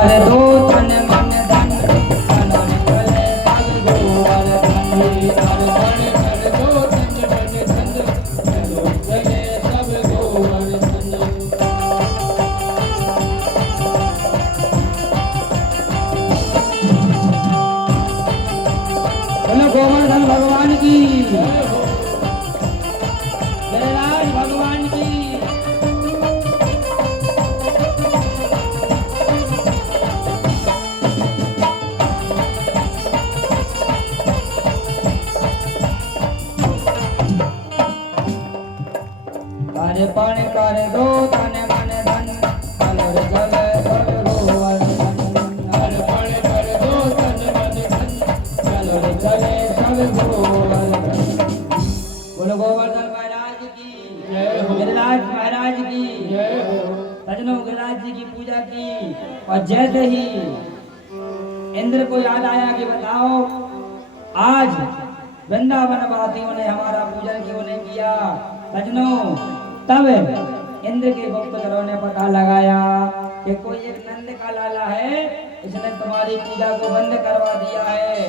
दो तन मन धन चलो चले सब गोवर्धन दो तन मन धन चलो चले सब गोवर्धन। बोलो गोवर्धन भगवान की, जयराज भगवान की। पण कर दो तन मन धन चलो चल सब गोवर्धन। पण कर दो तन मन धन चलो चले सब गोवर्धन। बोलो गोवर्धन महाराज की जय हो, गिरिराज महाराज की जय हो। सजनों गिरिराज जी की पूजा की और जैसे ही इंद्र को याद आया कि बताओ आज वृंदावन वासियों ने हमारा पूजन क्यों नहीं किया। सजनों तब इंद्र के गुप्तचरों ने पता लगाया कि कोई एक नंद का लाला है, इसने तुम्हारी पूजा को बंद करवा दिया है।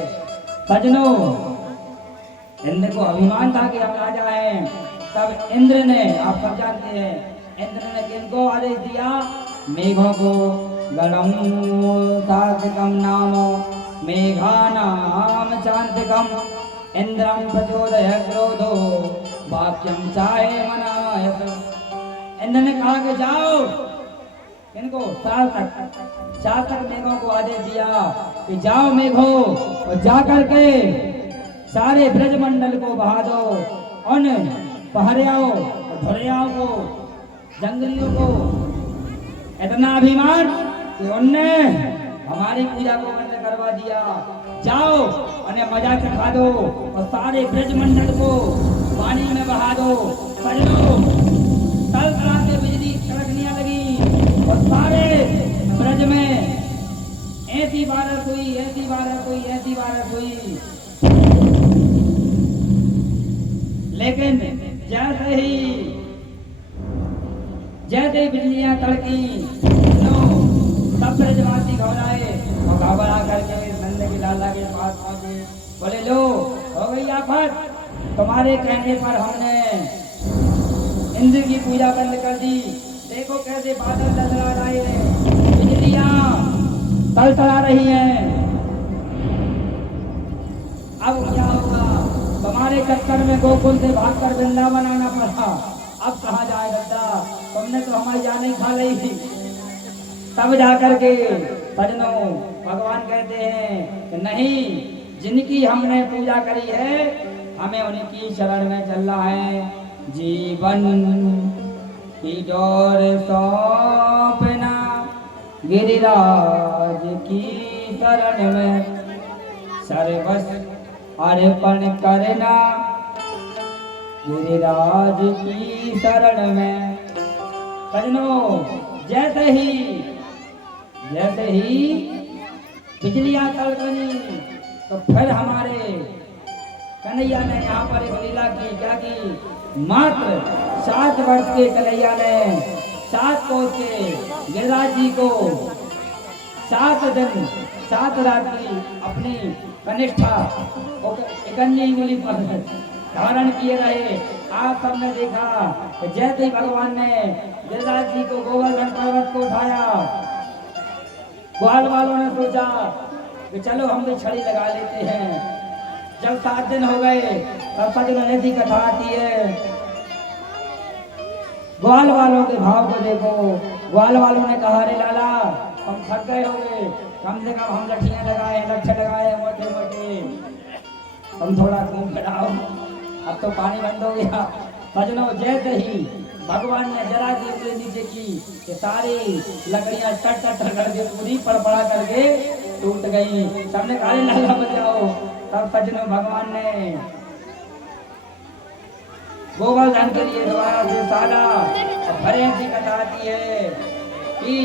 सजनों इंद्र को अभिमान था कि हम राजा हैं। तब इंद्र ने, आप सब जानते हैं, इंद्र ने किनको आदेश दिया, मेघों को गणम सात्विकम नामो मेघानाम शांतिकम इंद्रम प्रचोदय क्रोधो वाक्यम चाहे मनायत। इंद्र ने कहा कि जाओ, इनको साल तक मेघों को आदेश दिया कि जाओ मेघो और जाकर के सारे ब्रजमंडल को बहा दो, उन पहरियाओं और धुरियाओं को, जंगलियों को इतना अभिमान कि उनने हमारी पूजा को बंद करवा दिया। जाओ उन्हें मजा चखा दो और सारे ब्रजमंडल को पानी में बहा दो। सजनों तल तलाते बिजली कड़कने लगी और सारे ब्रज में ऐसी बारिश हुई, ऐसी बारिश हुई, ऐसी बारिश हुई। लेकिन जैसे ही बिजलियां कड़की सब ब्रजवासी घबराए और घबरा करके नंद की लाला के पास पहुंचे। बोले लो हो गई आफत, तुम्हारे कहने पर हमने इंद्र की पूजा बंद कर दी। देखो कैसे बादल ललचा रहे हैं, बिजलियां तड़तड़ा रही हैं। अब क्या होगा, तुम्हारे चक्कर में गोकुल से भागकर वृंदावन आना पड़ा। अब कहाँ जाए गद्दा, तुमने तो हमारी जान ही खा ली थी। तब जाकर के सजनों भगवान कहते हैं कि नहीं, जिनकी हमने पूजा करी है हमें उनकी शरण में चलना है। जीवन की डोर सौंपना गिरिराज की शरण में, सर्वस्व अर्पण करना गिरिराज की शरण में। सजनों जैसे ही बिजलियां कड़कनी तो फिर हमारे कन्हैया ने यहाँ पर एक लीला की। क्या की, मात्र 7 वर्ष के कन्हैया ने 7 कोस के गिरिराज जी को 7 दिन 7 रात्रि अपनी कनिष्ठा इकन्नी उंगली पर धारण किए रहे। आप सबने देखा कि जैसे ही भगवान ने गिरिराज जी को गोवर्धन पर्वत को उठाया, ग्वाल वालों ने सोचा कि चलो हम भी छड़ी लगा लेते हैं। जब 7 दिन हो गए तब सजनों ऐसी कथा आती है। ग्वाल वालों के भाव को देखो। ग्वाल वालों ने कहा, अरे लाला हम थक गए होंगे, कम से कम हम लठियां लगाए, लट्ठे लगाए मोटे मोटे, तुम थोड़ा घूम खड़ाओ, अब तो पानी बंद हो गया। सजनों जैसे ही भगवान ने जरा सी उंगली नीचे की कि सारी लकड़ियां टट टट करके पूरी पड़पड़ा करके टूट गई। सबने कहा लाला बचाओ। तब सजनों भगवान ने गोवर्धन के लिए दोबारा से साला भरे सी कथा आती है कि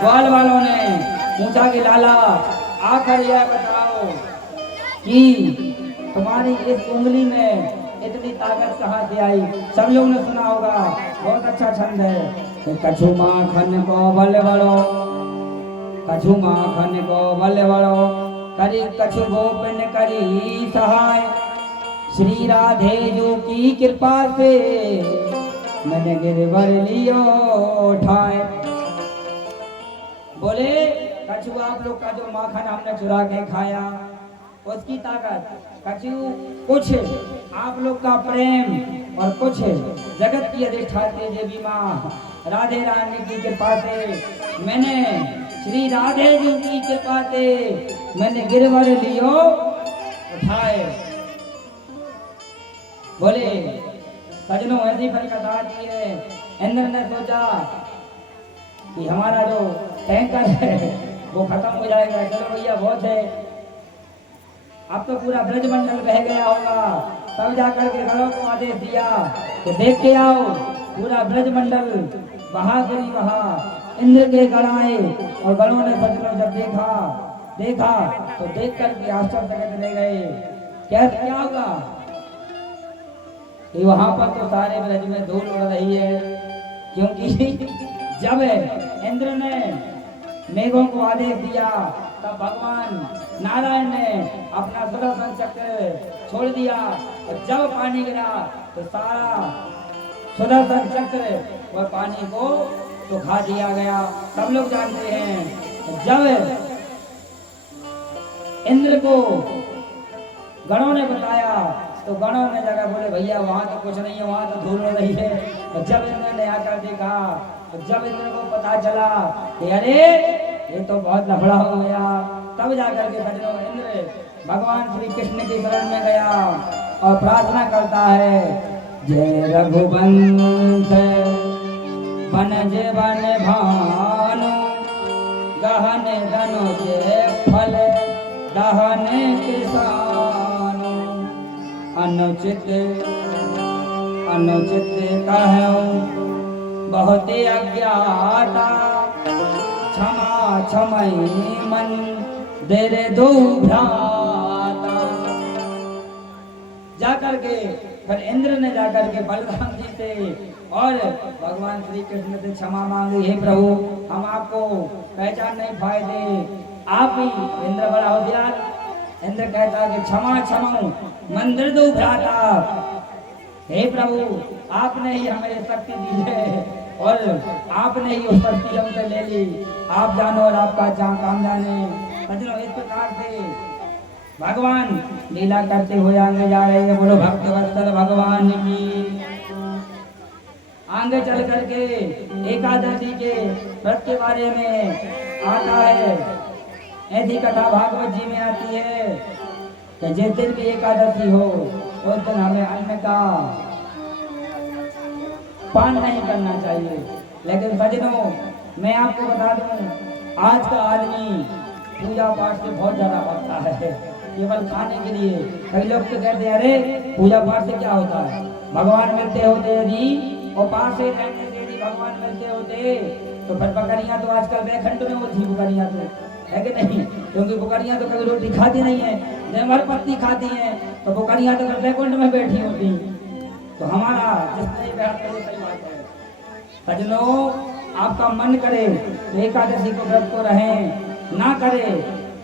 ग्वाल वालों ने पूछा कि लाला आकर यह बताओ कि तुम्हारी इस उंगली में इतनी ताकत कहाँ से आई। सब लोगों ने सुना होगा, बहुत अच्छा छंद है। कछु माखन को बल बड़ो, कछु माखन को बल बड़ो, करी कछु गोपन करी सहाय। श्री राधे जो की कृपा से मैंने गिरवर लियो उठाए। बोले कछु आप लोग का जो माखन हमने चुरा के खाया उसकी ताकत, कछु कुछ आप लोग का प्रेम और कुछ जगत की अधिष्ठात्री देवी माँ राधे रानी की कृपा से मैंने श्री राधे जी की कृपा से मैंने गिरवर लियो उठाए। बोले सजनों ऐसी कथा आती है। इंद्र ने सोचा कि हमारा जो टैंकर है वो खत्म हो जाएगा, चलो भैया बहुत है, अब तो पूरा ब्रजमंडल बह गया होगा। तब जाकर के गणों को आदेश दिया तो देख के आओ पूरा ब्रजमंडल बहा गई बहा। इंद्र के गण आए और गणों ने सजनों जब देखा तो देख करके आश्चर्य चले गए। क्या होगा कि वहां पर तो सारे ब्रज में धूल उड़ रही है, क्योंकि जब इंद्र ने मेघों को आदेश दिया तब भगवान नारायण ने अपना सुदर्शन चक्र छोड़ दिया और जब पानी गिरा तो सारा सुदर्शन चक्र और पानी को तो खा दिया गया। सब लोग जानते हैं जब इंद्र को गणों ने बताया तो गणों ने जगह बोले भैया वहां तो कुछ नहीं है, वहां तो धूल हो रही है। और जब इंद्र ने आकर देखा तो जब इंद्र को पता चला कि अरे ये तो बहुत लफड़ा हो गया, तब जाकर के सजनों इंद्र भगवान श्री कृष्ण की शरण में गया और प्रार्थना करता है, जय रघुवंश बनज बन भानु गहन धनुज फल दहन किसानु। अनुचित कहूँ बहुत अज्ञाता क्षमा क्षमई मन देर दो भ्राता। जाकर के फिर इंद्र ने जाकर के बलराम जी से और भगवान श्री कृष्ण से क्षमा मांगी, हे प्रभु हम आपको पहचान नहीं पाए थे, आप ही। इंद्र बड़ा होशियार, इंद्र कहता है कि क्षमा क्षमा मंदिर दो भ्राता, हे प्रभु आपने ही हमें शक्ति दी है और आपने ही उस शक्ति हमसे ले ली, आप जानो और आपका काम जाने। सजनों इस प्रकार से भगवान लीला करते हुए आगे जा रहे हैं। बोलो भक्त वत्सल भगवान की। आगे चल करके एकादशी के व्रत के बारे में आता है। ऐसी कथा भागवत जी में आती है कि जिस दिन भी एकादशी हो उस दिन हमें अन्न का पान नहीं करना चाहिए। लेकिन सजनों मैं आपको बता दूं, आज का आदमी पूजा पाठ से बहुत ज्यादा भागता है केवल खाने के लिए। कई लोग तो कहते हैं अरे पूजा पाठ से क्या होता है, भगवान मिलते होते यदि और पास से रहने से यदि भगवान मिलते होते तो फिर बकरियां तो आजकल बैकुंठ में होती, बकरियां तो है कि नहीं, क्योंकि बकरियां तो कभी रोटी खाती नहीं है, दिन भर पत्ती खाती हैं, तो बकरियां तो बैकुंठ में बैठी होती। तो हमारा जिसने बैठते सही बात है। सजनों आपका मन करे तो एकादशी को व्रत को रहें, ना करे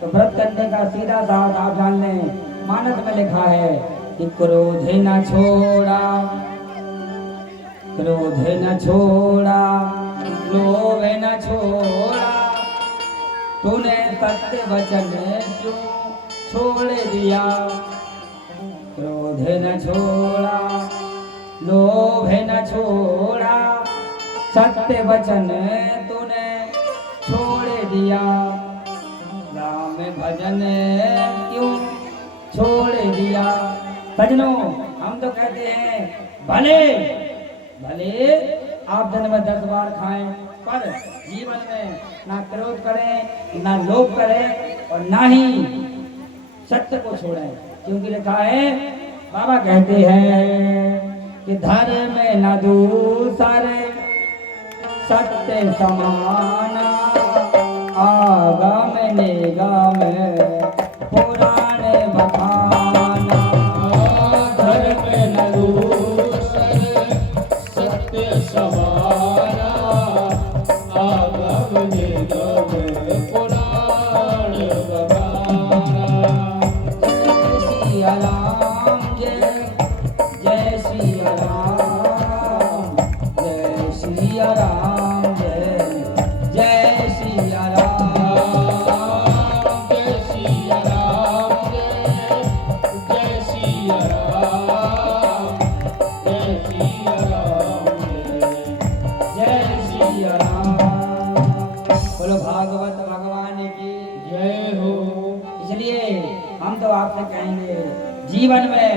तो व्रत करने का सीधा साथ आप जान लें। मानस में लिखा है कि क्रोध न छोड़ा, क्रोध न छोड़ा, लोभ न छोड़ा, तूने सत्य वचन क्यों छोड़ दिया। क्रोध न छोड़ा, लोभ न छोड़ा, सत्य वचन तूने छोड़ दिया। राम भजन क्यों छोड़ दिया। सजनों हम तो कहते हैं भले भले आप दिन में 10 बार खाएं, पर जीवन में ना क्रोध करें, ना लोभ करें और ना ही सत्य को छोड़ें। क्योंकि लिखा है, बाबा कहते हैं कि धर्म में न दूसरे सत्य समाना, आगम निगम पुराण बखाना। धर्म में न दूसरे सत्य समाना, गावजे गावे पुराण बगारा। जय सिया राम जय सिया राम जय सिया राम जय सिया राम जय सिया राम जय सिया राम जय सिया राम जय सिया राम। बोलो भागवत भगवान की जय हो। इसलिए हम तो आपसे कहेंगे जीवन में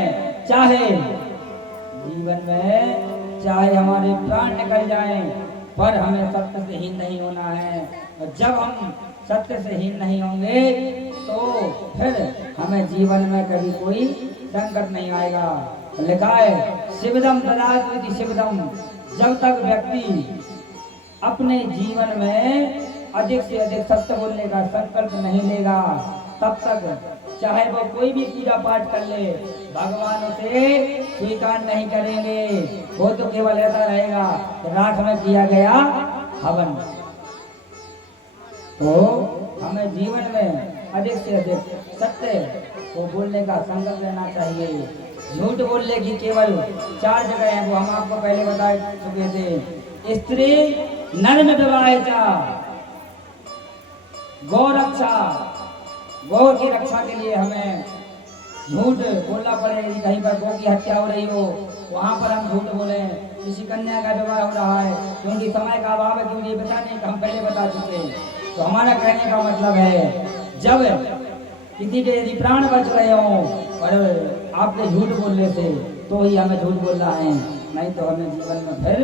चाहे हमारे प्राण निकल जाएं, पर हमें सत्य से हीन नहीं होना है। और जब हम सत्य से हीन नहीं होंगे तो फिर हमें जीवन में कभी कोई संकट नहीं आएगा। लिखा है शिवदम ददाति शिवदम। जब तक व्यक्ति अपने जीवन में अधिक से अधिक सत्य बोलने का संकल्प नहीं लेगा, तब तक चाहे वो कोई भी पूजा पाठ कर ले, भगवान उसे स्वीकार नहीं करेंगे। वो तो केवल ऐसा रहेगा राख में किया गया हवन। तो हमें जीवन में अधिक से अधिक सत्य को बोलने का संकल्प लेना चाहिए। झूठ बोलने की केवल 4 जगह है, वो हम आपको पहले बता चुके थे। स्त्री नर विवाहिता, गौ रक्षा, गौ की रक्षा के लिए हमें झूठ बोलना पड़े। यदि कहीं पर गौ की हत्या हो रही हो, वहां पर हम झूठ बोले। किसी कन्या का विवाह हो रहा है, क्योंकि समय का अभाव है, क्योंकि बता नहीं, हम पहले बता चुके हैं। तो हमारा कहने का मतलब है जब किसी के यदि प्राण बच रहे हो और आपके झूठ बोलने से, तो ही हमें झूठ बोलना है, नहीं तो हमें जीवन में फिर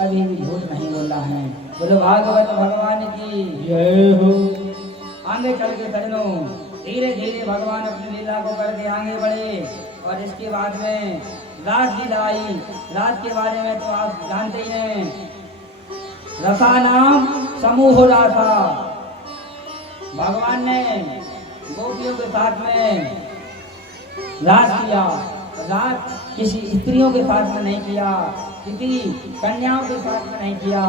कभी भी झूठ नहीं बोलना है। बोलो भागवत भगवान की जय हो। आगे चल के सजनों धीरे धीरे भगवान अपनी लीला को करके आगे बढ़े। और इसके बाद में रास लीला आई। रास के बारे में तो आप जानते ही हैं, रसा नाम समूह रासा। भगवान ने गोपियों के साथ में रास किया। रास किसी स्त्रियों के साथ में नहीं किया, किसी कन्याओं के साथ में नहीं किया।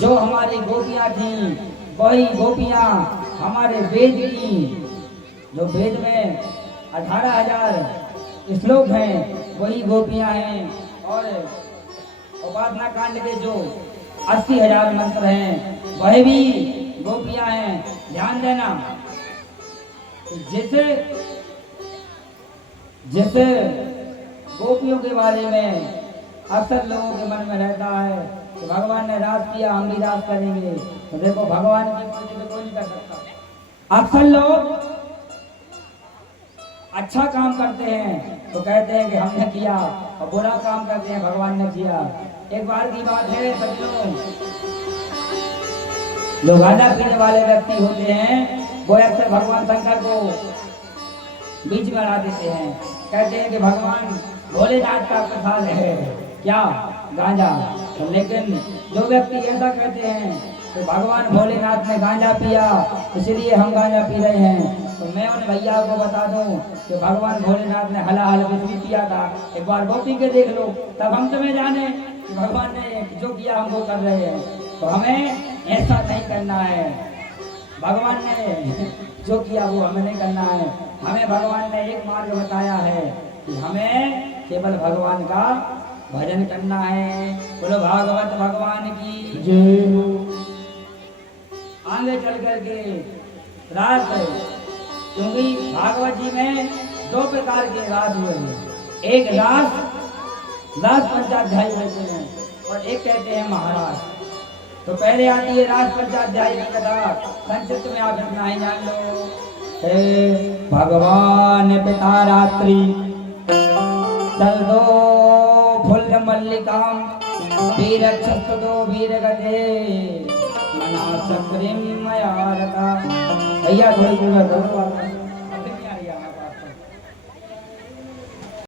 जो हमारी गोपियां थीं, वही गोपियां हमारे वेद की, जो वेद में 18,000 श्लोक हैं, वही गोपियां हैं। और उपासना कांड के जो 80,000 मंत्र हैं, वह भी गोपियां हैं। ध्यान देना, जिस गोपियों के बारे में अक्सर लोगों के मन में रहता है कि भगवान ने रास किया, हम भी रास करेंगे। तो देखो भगवान की पूजा तो कोई नहीं कर सकता। अक्सर लोग अच्छा काम करते हैं तो कहते हैं कि हमने किया, और बुरा काम करते हैं भगवान ने किया। एक बार की बात है सज्जनों, जो गांजा पीने वाले व्यक्ति होते हैं, वो अक्सर भगवान शंकर को बीच में अड़ा देते हैं। कहते हैं कि भगवान भोलेनाथ का प्रसाद है क्या, गांजा। तो लेकिन जो व्यक्ति ऐसा कहते हैं तो भगवान भोलेनाथ ने गांजा पिया, इसलिए हम गांजा पी रहे हैं। तो मैं उन भैया को बता दूं कि भगवान भोलेनाथ ने हलाहल विष भी पिया था। एक बार वो पी के देख लो, तब हम तुम्हें जाने कि भगवान ने जो किया हम वो कर रहे हैं। तो हमें ऐसा नहीं करना है। भगवान ने जो किया वो हमें नहीं करना है। हमें भगवान ने एक मार्ग बताया है कि हमें केवल भगवान का भजन करना है। बोलो भागवत भगवान की जय हो। आगे चल करके रास, क्योंकि भागवत जी में 2 प्रकार के रास हुए हैं। एक रास पंचाध्यायी कहते हैं, और एक कहते हैं महाराज। तो पहले आती है रास पंचाध्यायी की कथा। संक्षिप्त में आप इतना ही जान लो। हे भगवान पिता रात्रि चल दो फुल्ल मल्लिकाम वीर क्षस्तो वीर गते मना सक्रिम मया रता। भैया थोड़ी जगह करो।